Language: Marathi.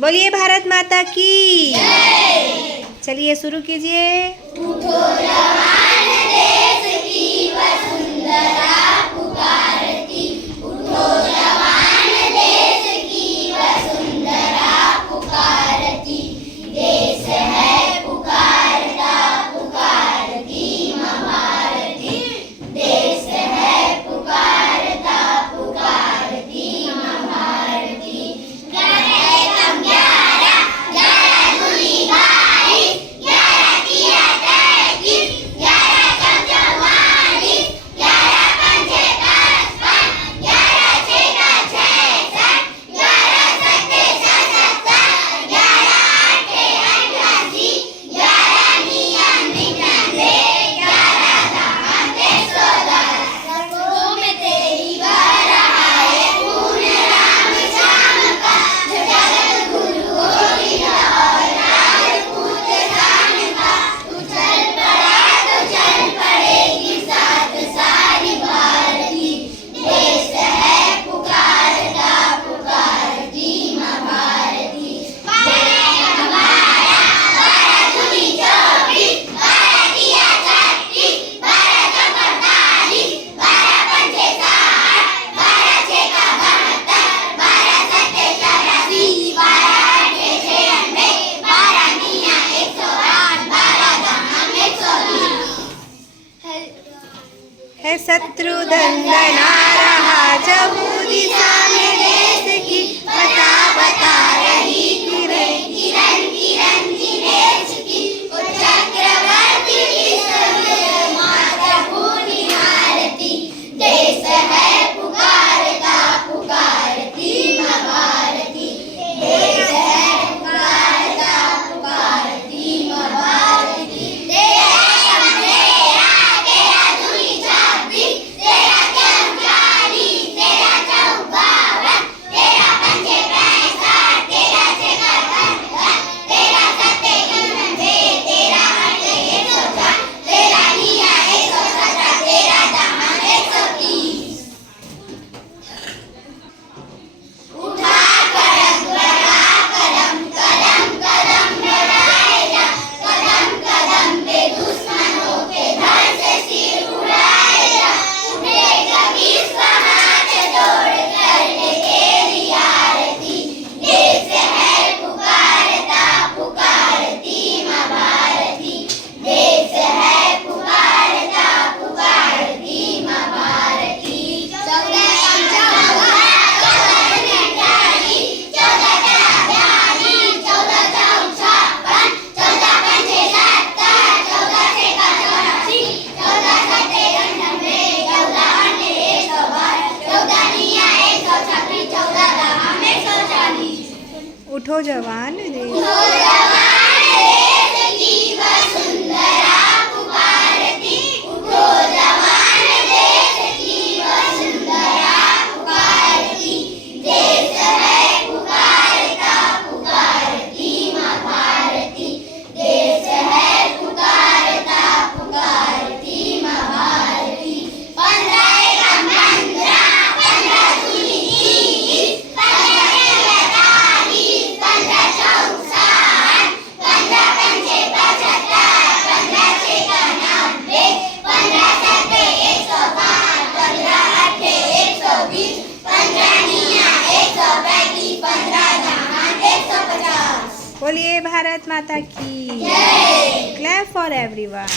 बोलिए भारत माता की जय। चलिए शुरू कीजिए। उठो जवान देश की वसुंधरा पुकारती, उठो जवान देश की वसुंधरा पुकारती, देश है पुकारता पुकारती माँ भारती, देश है पुकारता पुकारती माँ भारती। है शत्रुदंडना रहा जबू दिशा में देश की बता बता रही किरण किरण किरण दिनेश की वो चक्रवर्ती विश्व मातृभूमि भारती, देश है पुकारता पुकारती माँ भारती, देश है पुकारता पुकारती माँ भारती। तेरा दूरी छब्बीस, तेरा क्यों 40, तेरा 54, तेरा 55, तेरा 56, तेरा 97, तेरा 8 104, तेरा 9 117, तेरा 10 130। उठा कदम बढ़ा कदम कदम कदम बढ़ाए जा, कदम कदम पे दुश्मनों के धड़ से सिर उड़ाए जा, उठेगा विश्व हाथ जोड़ करने के लिए आरती, देश है पुकारता पुकारती माँ भारती, देश है पुकारता पुकारती माँ भारती। 14 उठो जवान देश की वसुंधरा पुकारती, उठो जवान देश की वसुंधरा पुकारती, देश है पुकारता पुकारती माँ भारती, देश है पुकारता पुकारती माँ भारती। 15 एका 15, 15 दूनी 30, 15 तेरा 40, 15 चौका 60, 15 पंचे 75, 15 छेका 90, 15 सत्ते 105, 15 अट्ठे 120, 15 निया 135, 15 दहां 150। बोलिए भारत माता की जय। Clap for everyone.